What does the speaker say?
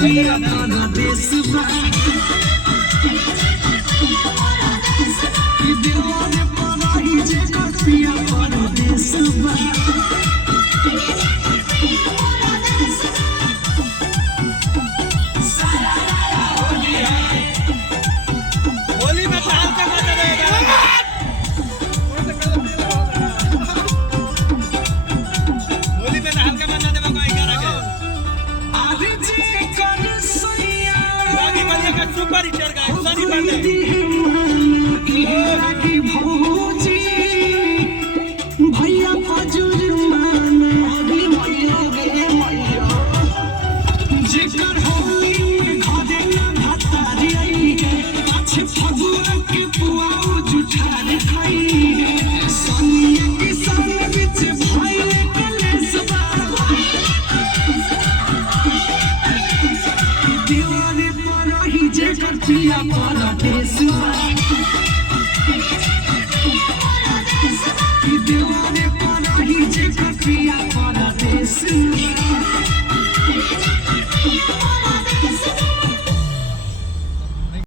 पिया परदेस बा दीवाने पराही जेकर पिया परदेस बा होली में ताल का मजा रहेगा। होली में ताल का मजा देवा कोई क्या रखे आदि जी कर सैया बाकी बंदे का सुपर हिटर का सनी बंदे की भौजी भैया पजुर मान अभी मैया गे मैया जेकर होली में घरे ना भतारी आई है अच्छे फगुआ के पुआओ जुठार खाई है सनिया के संग बिच भाई कलेस बा दीवाने पराही जेकर पिया परदेस बा